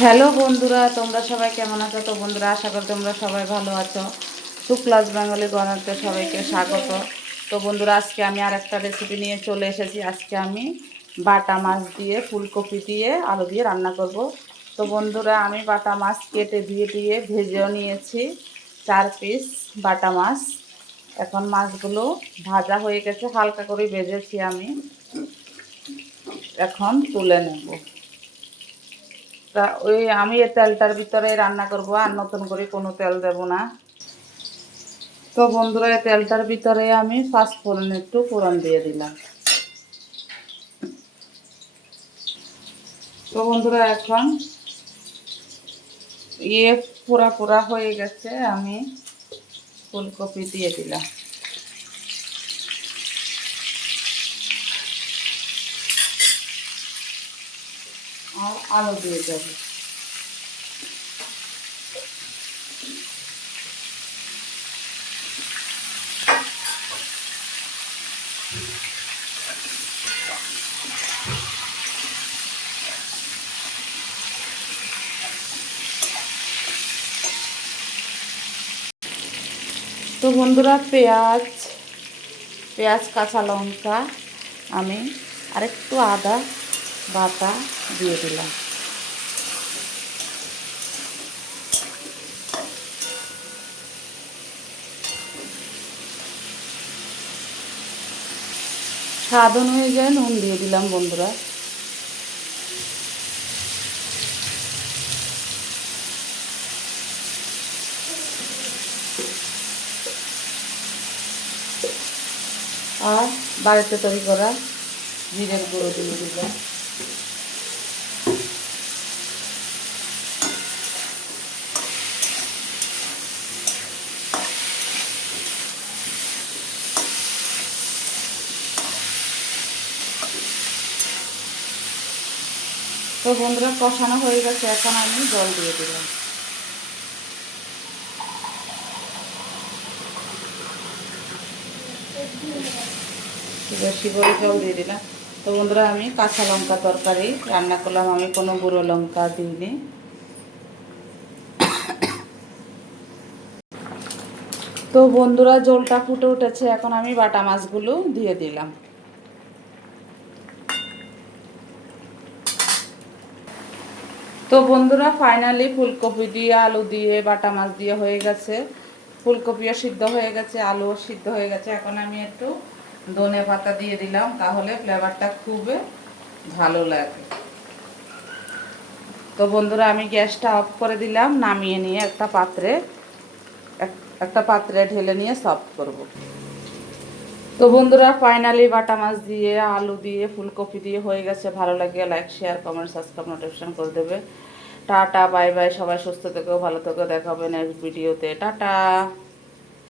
Hello বন্ধুরা, তোমরা সবাই কেমন আছো? তো বন্ধুরা, আশা করি তোমরা সবাই ভালো আছো। শুক্লাস বেঙ্গলি গণাতে সবাইকে স্বাগত। তো বন্ধুরা, আজকে আমি আর একটা রেসিপি নিয়ে চলে এসেছি। আজকে আমি বাটা মাছ দিয়ে, ফুলকপি দিয়ে, আলু দিয়ে রান্না করব। তো বন্ধুরা, আমি বাটা মাছ কেটে দিয়ে দিয়ে ভেজেও নিয়েছি। চার পিস বাটা মাছ। এখন মাছগুলো ভাজা হয়ে গেছে, হালকা করে ভেজেছি আমি। এখন তুলে নেব। ওই আমি এই তেলটার ভিতরে রান্না করব আর নতুন করে কোনো তেল দেব না। তো বন্ধুরা, এই তেলটার ভিতরে আমি ফার্স্ট ফোড়ন একটু ফোড়ন দিয়ে দিলাম। তো বন্ধুরা, এখন ইয়ে পুরা পুরা হয়ে গেছে, আমি ফুলকপি দিয়ে দিলাম। আর আলু দিয়ে দেবো। তো বন্ধুরা পেঁয়াজ পেঁয়াজ কাঁচা লঙ্কা আমি আরেকটু আদা বাটা দিয়ে দিলাম। স্বাদ অনুযায়ী নুন দিয়ে দিলাম বন্ধুরা। আর বাড়িতে তৈরি করা জিরের গুঁড়ো দিয়ে দিলাম। তো বন্ধুরা কষানো হয়ে গেছে, এখন আমি জল দিয়ে দিলাম। বেশি জল দিয়ে দিলাম। তো বন্ধুরা আমি কাঁচা লঙ্কা তরকারি রান্না করলাম, আমি কোনো গুঁড়ো লঙ্কা দিইনি। তো বন্ধুরা জলটা ফুটে উঠেছে, এখন আমি বাটা মাছগুলো দিয়ে দিলাম। তো বন্ধুরা ফাইনালি ফুলকপি দিয়ে আলু দিয়ে বাটা মাছ দিয়ে হয়ে গেছে। ফুলকপিও সিদ্ধ হয়ে গেছে, আলুও সিদ্ধ হয়ে গেছে। এখন আমি একটু ধনে পাতা দিয়ে দিলাম, তাহলে ফ্লেভারটা খুবই ভালো লাগে। তো বন্ধুরা, আমি গ্যাসটা অফ করে দিলাম, নামিয়ে নিয়ে একটা পাত্রে একটা পাত্রে ঢেলে নিয়ে সফট করব। তো বন্ধুরা ফাইনালি বাটা মাছ দিয়ে, আলু দিয়ে, ফুলকপি দিয়ে হয়ে গেছে। ভালো লাগে like share comment subscribe notification করে দেবে। টাটা বাই বাই সবাই সুস্থ থেকেও ভালো থেকেও দেখাবে নেক্সট ভিডিওতে টাটা!